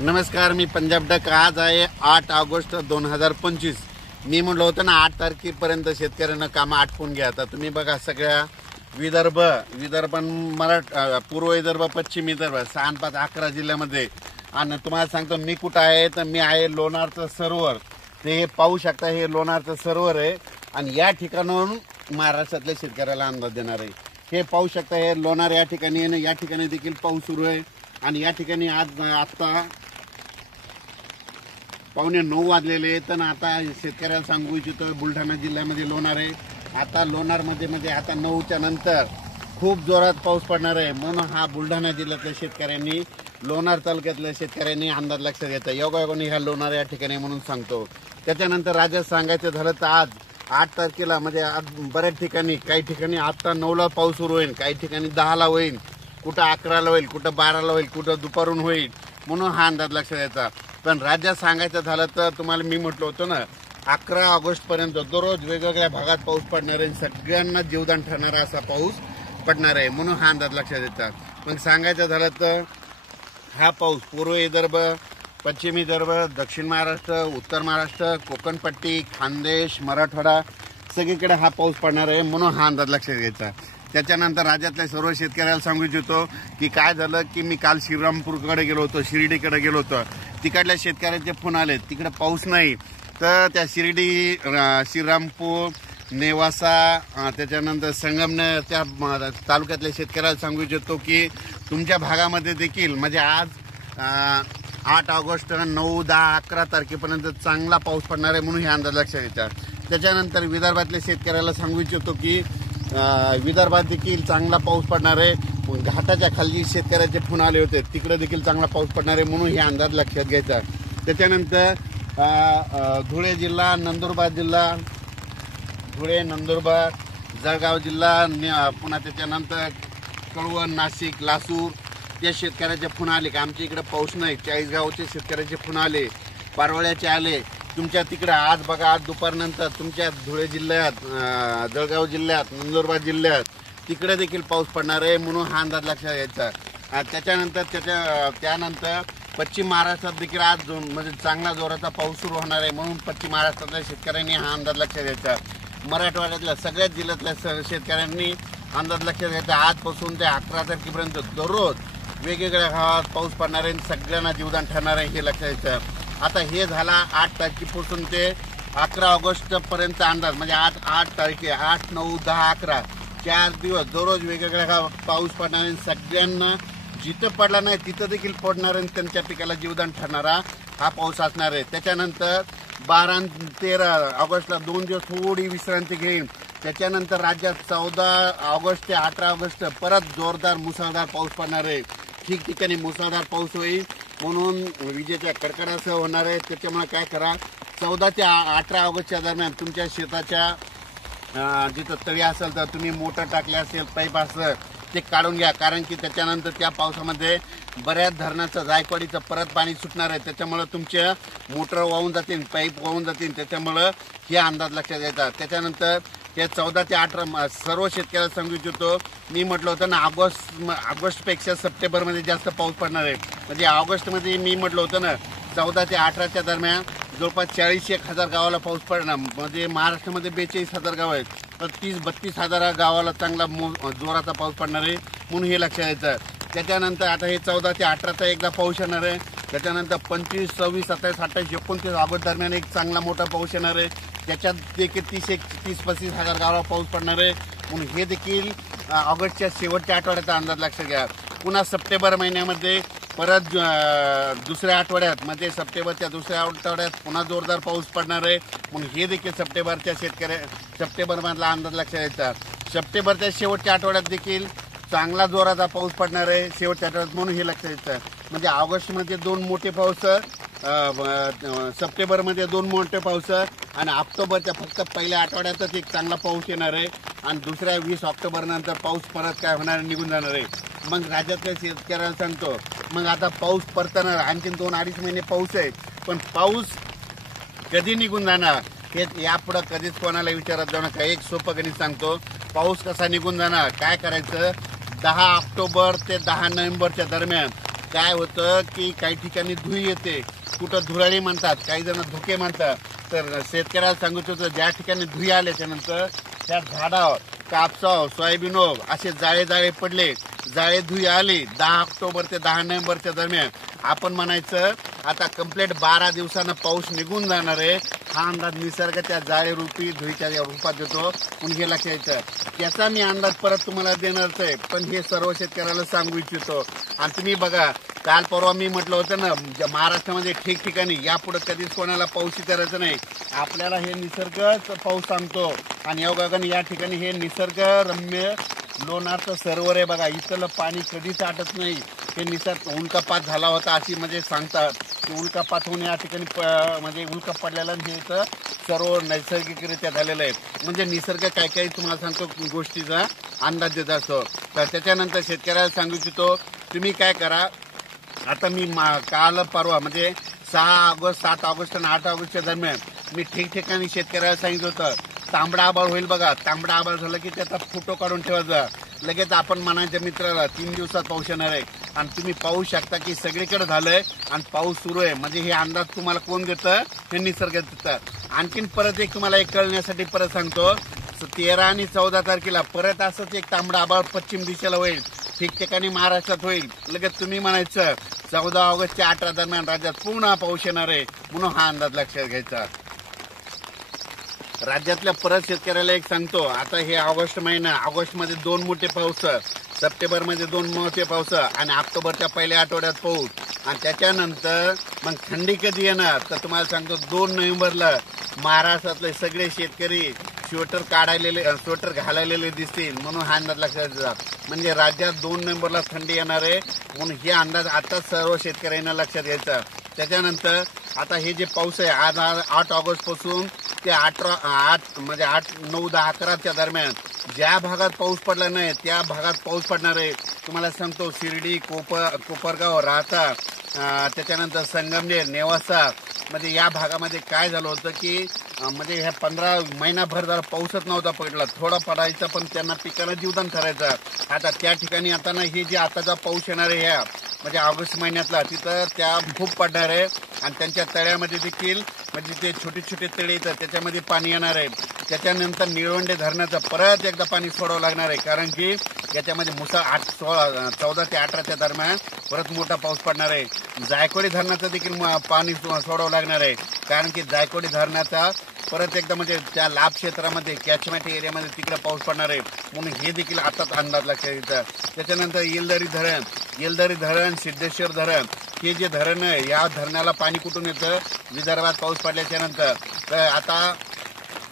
नमस्कार, मी पंजाब डक। आज आहे 8 ऑगस्ट 2025। मी म्हणलं होतं ना 8 तारखेपर्यंत शेतकऱ्यांना कामं आटपून घ्या। आता तुम्ही बघा, सगळ्या विदर्भ पूर्व विदर्भ, पश्चिम विदर्भ 6, 5, 11 जिल्ह्यामध्ये। आणि तुम्हाला सांगतो मी कुठं आहे तर मी आहे लोणारचं सरोवर। ते पाहू शकता, हे लोणारचं सरोवर आहे आणि या ठिकाणाहून महाराष्ट्रातल्या शेतकऱ्याला अंदाज देणार आहे। हे पाहू शकता, हे लोणार या ठिकाणी आहे ना, या ठिकाणी देखील पाऊस सुरू आहे। आणि या ठिकाणी आता 8:45 वाजलेले आहेत। आणि आता शेतकऱ्याला सांगू इच्छितो, बुलढाणा जिल्ह्यामध्ये लोणार आहे। आता लोणारमध्ये आता 9च्या नंतर खूप जोरात पाऊस पडणार आहे। म्हणून हा बुलढाणा जिल्ह्यातल्या शेतकऱ्यांनी, लोणार तालुक्यातल्या शेतकऱ्यांनी अंदाज लक्षात घ्यायचा। योगायोगाने ह्या लोणार या ठिकाणी म्हणून सांगतो। त्याच्यानंतर राज्यात सांगायचं झालं तर आज 8 तारखेला म्हणजे आज बऱ्याच ठिकाणी, काही ठिकाणी आता 9ला पाऊस सुरू होईल, काही ठिकाणी 10ला होईल, कुठं 11ला होईल, कुठं 12ला होईल, कुठं दुपारून होईल। म्हणून हा अंदाज लक्षात घ्यायचा। पण राज्यात सांगायचं झालं तर तुम्हाला मी म्हटलं होतं ना 11 ऑगस्ट पर्यंत दररोज वेगवेगळ्या भागात पाऊस पडणार आहे। सगळ्यांना जीवदान ठरणारा असा पाऊस पडणार आहे। म्हणून हा अंदाज लक्षात घ्यायचा। मग सांगायचं झालं तर हा पाऊस पूर्व विदर्भ, पश्चिम विदर्भ, दक्षिण महाराष्ट्र, उत्तर महाराष्ट्र, कोकणपट्टी, खानदेश, मराठवाडा सगळीकडे हा पाऊस पडणार आहे। म्हणून हा अंदाज लक्षात घ्यायचा। त्याच्यानंतर राज्यातल्या सर्व शेतकऱ्याला सांगू इच्छितो की काय झालं की मी काल श्रीरामपूरकडे गेलो होतो, शिर्डीकडे गेलो होतो। तिकडल्या शेतकऱ्यांचे फोन आले, तिकडे पाऊस नाही। तर त्या शिर्डी, श्रीरामपूर, नेवासा, त्याच्यानंतर संगमनेर त्या तालुक्यातल्या शेतकऱ्याला सांगू इच्छितो की तुमच्या भागामध्ये देखील म्हणजे आज 8 ऑगस्ट 9, 10, 11 तारखेपर्यंत चांगला पाऊस पडणार आहे। म्हणून हे अंदाज लक्षात घ्यायचा। त्याच्यानंतर विदर्भातल्या शेतकऱ्याला सांगू इच्छितो की विदर्भात देखील चांगला पाऊस पडणार आहे। घाटाच्या खाली शेतकऱ्याचे फोन आले होते, तिकडे देखील चांगला पाऊस पडणार आहे। म्हणून हे अंदाज लक्षात घ्यायचा। त्याच्यानंतर धुळे जिल्हा, नंदुरबार जिल्हा, धुळे, नंदुरबार, जळगाव जिल्हा, पुन्हा त्याच्यानंतर कळवण, नाशिक, लासूर या शेतकऱ्याचे फोन आले की आमच्या इकडे पाऊस नाही। 40 गावचे शेतकऱ्याचे फोन आले, पारवळ्याचे आले। तुमच्या तिकडे आज बघा, आज दुपारनंतर तुमच्या धुळे जिल्ह्यात, जळगाव जिल्ह्यात, नंदुरबार जिल्ह्यात तिकडे देखील पाऊस पडणार आहे। म्हणून हा अंदाज लक्षात घ्यायचा। त्यानंतर पश्चिम महाराष्ट्रात देखील आज म्हणजे चांगला जोराचा पाऊस सुरू होणार आहे। म्हणून पश्चिम महाराष्ट्रातल्या शेतकऱ्यांनी हा अंदाज लक्षात घ्यायचा। मराठवाड्यातल्या सगळ्याच जिल्ह्यातल्या शेतकऱ्यांनी अंदाज लक्षात घ्यायचा। आजपासून ते 11 तारखेपर्यंत दररोज वेगवेगळ्या भागात पाऊस पडणार आहे, सगळ्यांना जीवदान ठरणार आहे, हे लक्षात घ्यायचं। आता हे झाला 8 तारखेपासून ते 11 ऑगस्ट पर्यंत अंदाज, म्हणजे आज 8 तारखे, 8, 9, 10, 11 4 दिवस दररोज वेगवेगळ्या पाऊस पडणार आहे। सगळ्यांना जिथं पडला नाही तिथं देखील पडणार आहे, त्यांच्या पिकाला जीवदान ठरणारा हा पाऊस असणार आहे। त्याच्यानंतर 12 आणि 13 ऑगस्टला 2 दिवस थोडी विश्रांती घेईन। त्याच्यानंतर राज्यात 14 ऑगस्ट ते 18 ऑगस्ट परत जोरदार मुसळधार पाऊस पडणार आहे। ठिकठिकाणी मुसळधार पाऊस होईल, म्हणून विजेच्या कडकडासह होणार आहे। त्याच्यामुळे काय करा, 14 ते 18 ऑगस्टच्या दरम्यान तुमच्या शेताच्या जिथं तळी असेल तर तुम्ही मोटर टाकले असेल, पाईप असेल ते काढून घ्या। कारण की त्याच्यानंतर त्या पावसामध्ये बऱ्याच धरणाचं, जायकवाडीचं परत पाणी सुटणार आहे। त्याच्यामुळे तुमच्या मोटर वाहून जातील, पाईप वाहून जातील। त्याच्यामुळं हे अंदाज लक्षात घ्यायचा। त्याच्यानंतर ते 14 ते 18 सर्व शेतकऱ्याला सांगू इच्छितो, मी म्हटलं होतं ना ऑगस्टपेक्षा सप्टेंबरमध्ये जास्त पाऊस पडणार आहे। म्हणजे ऑगस्टमध्ये मी म्हटलं होतं ना 14 ते 18च्या दरम्यान जवळपास 40-41 गावाला पाऊस पडणार। म्हणजे महाराष्ट्रामध्ये 42,000 गाव आहेत, तर 30-32 गावाला चांगला जोराचा पाऊस पडणार आहे। म्हणून हे लक्षात घ्यायचं। त्याच्यानंतर आता हे 14 ते 18चा एकदा पाऊस येणार आहे। त्याच्यानंतर 25, 26, 27, 28, 29 ऑगस्ट दरम्यान एक चांगला मोठा पाऊस येणार आहे। त्याच्यात देखील 30-35 गावाला पाऊस पडणार आहे। म्हणून हे देखील ऑगस्टच्या शेवटच्या आठवड्याचा अंदाज लक्षात घ्या। पुन्हा सप्टेंबर महिन्यामध्ये परत दुसऱ्या आठवड्यात, म्हणजे सप्टेंबरच्या दुसऱ्या आठवड्यात पुन्हा जोरदार पाऊस पडणार आहे। म्हणून हे देखील सप्टेंबरमधला अंदाज लक्षात घ्यायचा। सप्टेंबरच्या शेवटच्या आठवड्यात देखील चांगला जोराचा पाऊस पडणार आहे शेवटच्या आठवड्यात। म्हणून हे लक्षात घ्यायचं। म्हणजे ऑगस्टमध्ये 2 मोठे पाऊस, सप्टेंबरमध्ये 2 मोठे पाऊस आणि ऑक्टोबरच्या फक्त पहिल्या आठवड्यातच एक चांगला पाऊस येणार आहे। आणि दुसऱ्या 20 ऑक्टोबर नंतर पाऊस परत काय होणार, निघून जाणार आहे। मग राज्यातल्या शेतकऱ्याला सांगतो, मग आता पाऊस परतणार, आणखीन 2-2.5 महिने पाऊस आहे, पण पाऊस कधी निघून जाणार हे यापुढे कधीच कोणाला विचारत जाऊ नका। एक सोपं गणित सांगतो, पाऊस कसा निघून जाणार, काय करायचं, 10 ऑक्टोबर ते 10 नोव्हेंबरच्या दरम्यान काय होतं की काही ठिकाणी धुळी येते, कुठं धुराळी म्हणतात, काही जण धुके म्हणतात. तर शेतकऱ्याला सांगत होतं ज्या ठिकाणी धुळी आल्याच्या नंतर त्या झाडावर, कापसावर, सोयाबीनवर असे जाळे पडले, जाळे धुळी आली 10 ऑक्टोबर ते 10 नोव्हेंबरच्या दरम्यान, आपण म्हणायचं आता कंप्लीट 12 दिवसानं पाऊस निघून जाणार आहे. हा अंदाज निसर्ग त्या जाळे रूपी धुळीच्या रूपात देतो. म्हणून हे लक्षात यायचं. त्याचा मी अंदाज परत तुम्हाला देणारच आहे, पण हे सर्व शेतकऱ्याला सांगू इच्छितो. आणि तुम्ही बघा, काल परवा मी म्हटलं होतं ना, महाराष्ट्रामध्ये ठिकठिकाणी यापुढे कधीच कोणाला पाऊस करायचं नाही. आपल्याला हे निसर्गच पाऊस सांगतो. आणि योगायोगाने या ठिकाणी हे निसर्गरम्य लोणारचं सरोवर आहे बघा. इथलं पाणी कधीच आटत नाही. हे निसर्ग उल्कापात झाला होता अशी म्हणजे सांगतात की उल्कापात होऊन या ठिकाणी म्हणजे उल्का पडलेला हे इथं सरोवर नैसर्गिकरित्या झालेलं आहे. म्हणजे निसर्ग काही तुम्हाला सांगतो गोष्टीचा अंदाज देत असतो. तर त्याच्यानंतर शेतकऱ्याला सांगू इच्छितो, तुम्ही काय करा, आता मी काल परवा म्हणजे 6 ऑगस्ट 7 ऑगस्ट आणि 8 ऑगस्टच्या दरम्यान मी ठिकठिकाणी शेतकऱ्याला सांगितलं होतं तांबडा आभाळ होईल बघा. तांबडा आभाळ झालं की त्याचा फोटो काढून ठेवायचा. लगेच आपण म्हणायच्या मित्राला 3 दिवसात पाऊस येणार आहे. आणि तुम्ही पाहू शकता की सगळीकडे झालंय आणि पाऊस सुरू आहे. म्हणजे हे अंदाज तुम्हाला कोण देतं? हे निसर्ग देतं. आणखीन परत एक तुम्हाला एक कळण्यासाठी परत सांगतो, 13 आणि 14 तारखेला परत असंच एक तांबडा आभाळ पश्चिम दिशेला होईल, ठिकठिकाणी महाराष्ट्रात होईल. लगेच तुम्ही म्हणायचं 14 ऑगस्टच्या 18 दरम्यान राज्यात पुन्हा पाऊस येणार आहे. म्हणून हा अंदाज लक्षात घ्यायचा. राज्यातल्या परत शेतकऱ्याला एक सांगतो, आता हे ऑगस्ट महिना, ऑगस्टमध्ये 2 मोठे पाऊस, सप्टेंबरमध्ये 2 मोठे पाऊस आणि ऑक्टोबरच्या पहिल्या आठवड्यात पाऊस. आणि त्याच्यानंतर मग थंडी कधी येणार तर तुम्हाला सांगतो 2 नोव्हेंबरला महाराष्ट्रातले सगळे शेतकरी स्वेटर घालायलेले दिसतील. म्हणून हा अंदाज लक्षात घ्यायचा. म्हणजे राज्यात 2 नोव्हेंबरला थंडी येणार आहे. म्हणून हे अंदाज आता सर्व शेतकऱ्यांना लक्षात घ्यायचा. त्याच्यानंतर आता हे जे पाऊस आहे आज 8 ऑगस्ट पासून ते 8, 9, 10, 11च्या दरम्यान ज्या भागात पाऊस पडला नाही त्या भागात पाऊस पडणार आहे. तुम्हाला सांगतो शिर्डी, कोपरगाव, राहता, त्याच्यानंतर संगमनेर, नेवासा म्हणजे या भागामध्ये काय झालं होतं की म्हणजे ह्या 15 महिनाभर जरा पाऊसच नव्हता पडला. थोडा पडायचा पण त्यांना पिकाला जीवदान करायचं. आता त्या ठिकाणी आता ना हे जे आताचा पाऊस येणार आहे ह्या म्हणजे ऑगस्ट महिन्यातला, तिथं त्या खूप पडणार आहे. आणि त्यांच्या तळ्यामध्ये देखील म्हणजे ते छोटे तळे येतात त्याच्यामध्ये पाणी येणार आहे. त्याच्यानंतर निळवंडे धरणाचं परत एकदा पाणी सोडावं लागणार आहे. कारण की याच्यामध्ये मुसळ 14 ते 18च्या दरम्यान परत मोठा पाऊस पडणार आहे. जायकवाडी धरणाचं देखील पाणी सोडावं लागणार आहे. कारण की जायकवाडी धरणाचा परत एकदा म्हणजे त्या लाभ क्षेत्रामध्ये कॅचमेंट एरियामध्ये तिकडे पाऊस पडणार आहे. म्हणून हे देखील आताच अंदाज लक्षात घ्यायचा. त्याच्यानंतर येलदरी धरण, सिद्धेश्वर धरण हे जे धरण आहे या धरणाला पाणी कुठून येतं? विदर्भात पाऊस पडल्याच्या नंतर. तर आता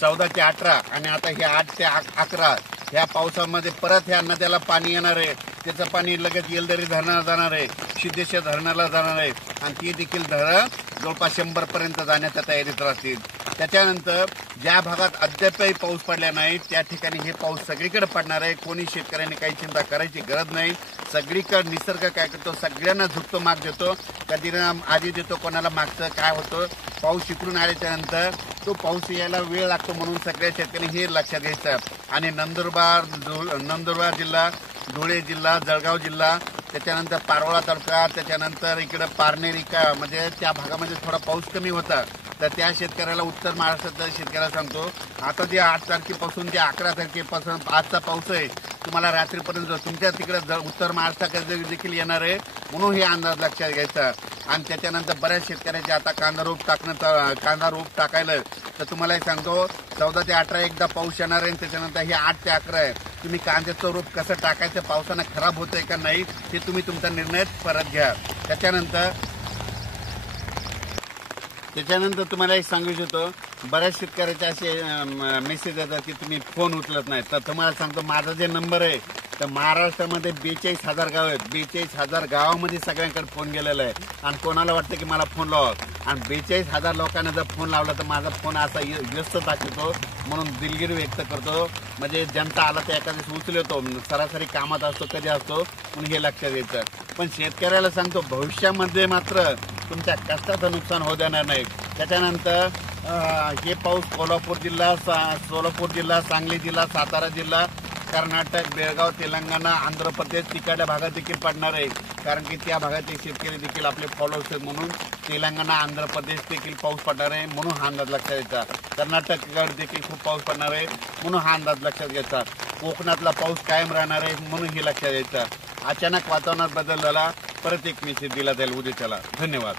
14 ते 18 आणि आता हे 8 ते 11 ह्या पावसामध्ये परत ह्या नद्याला पाणी येणार आहे. त्याचं पाणी लगेच येलदरी धरणाला जाणार आहे, सिद्धेश्वर धरणाला जाणार आहे. आणि ती देखील धरण जवळपास 100 पर्यंत जाण्याच्या तयारीत राहतील. त्याच्यानंतर ज्या भागात अद्यापही पाऊस पडला नाही त्या ठिकाणी हे पाऊस सगळीकडे पडणार आहे. कोणी शेतकऱ्यांनी काही चिंता करायची गरज नाही. सगळीकडे निसर्ग काय करतो, सगळ्यांना झुकतो, माग देतो. कधी आधी देतो, कोणाला मागचं काय होतं, पाऊस शिकरून आल्याच्या नंतर तो पाऊस यायला वेळ लागतो. म्हणून सगळ्या शेतकऱ्यांनी हे लक्षात घ्यायचं. आणि नंदुरबार जिल्हा, धुळे जिल्हा, जळगाव जिल्हा, त्याच्यानंतर पारोळा तालुका, त्याच्यानंतर इकडं पारनेर म्हणजे त्या भागामध्ये थोडा पाऊस कमी होता. तर त्या शेतकऱ्याला, उत्तर महाराष्ट्रातल्या शेतकऱ्याला सांगतो, आता जे 8 तारखेपासून ते 11 तारखेपासून आजचा पाऊस आहे तुम्हाला रात्रीपर्यंत तुमच्या तिकडे उत्तर महाराष्ट्राकडे देखील येणार आहे. म्हणून हे अंदाज लक्षात घ्यायचा. आणि त्याच्यानंतर बऱ्याच शेतकऱ्याचे आता कांदा रोप टाकायला तर तुम्हाला एक सांगतो 14 ते 18 एकदा पाऊस येणार आहे. त्याच्यानंतर हे 8 ते 11 आहे. तुम्ही कांद्याचं रोप कसं टाकायचं, पावसानं खराब होतंय का नाही हे तुम्ही तुमचा निर्णय परत घ्या. त्याच्यानंतर तुम्हाला एक सांगू इच्छितो, बऱ्याच शेतकऱ्याचे असे मेसेज येतात की तुम्ही फोन उचलत नाही. तर तुम्हाला सांगतो माझा जे नंबर आहे तर महाराष्ट्रामध्ये 42,000 गाव आहेत. 42,000 गावामध्ये सगळ्यांकडे फोन गेलेला आहे. आणि कोणाला वाटतं की मला फोन लावा, आणि 42,000 लोकांना जर फोन लावला तर माझा फोन असा व्यस्त दाखवतो. म्हणून दिलगिरी व्यक्त करतो. म्हणजे जनता आला तर एका दिवशी उचलतो, सरासरी कामात असतो, कधी असतो, म्हणून हे लक्षात घ्यायचं. पण शेतकऱ्याला सांगतो भविष्यामध्ये मात्र तुमच्या कष्टाचं नुकसान होऊ देणार नाही. त्याच्यानंतर हे पाऊस सोलापूर जिल्हा, सांगली जिल्हा, सातारा जिल्हा, कर्नाटक, बेळगाव, तेलंगणा, आंध्र प्रदेश तिकडल्या भागात देखील पडणार आहे, कारण की त्या भागातील शेतकरी देखील आपले फॉलोअर्स आहेत. म्हणून तेलंगणा, आंध्र प्रदेश देखील पाऊस पडणार आहे, म्हणून हा अंदाज लक्षात घ्यायचा. कर्नाटककडे देखील खूप पाऊस पडणार आहे, म्हणून हा अंदाज लक्षात घ्यायचा. कोकणातला पाऊस कायम राहणार आहे, म्हणून हे लक्षात घ्यायचं. अचानक वातावरणात बदल झाला, परत एक मेसेज दिला जाईल उद्याच्याला. धन्यवाद.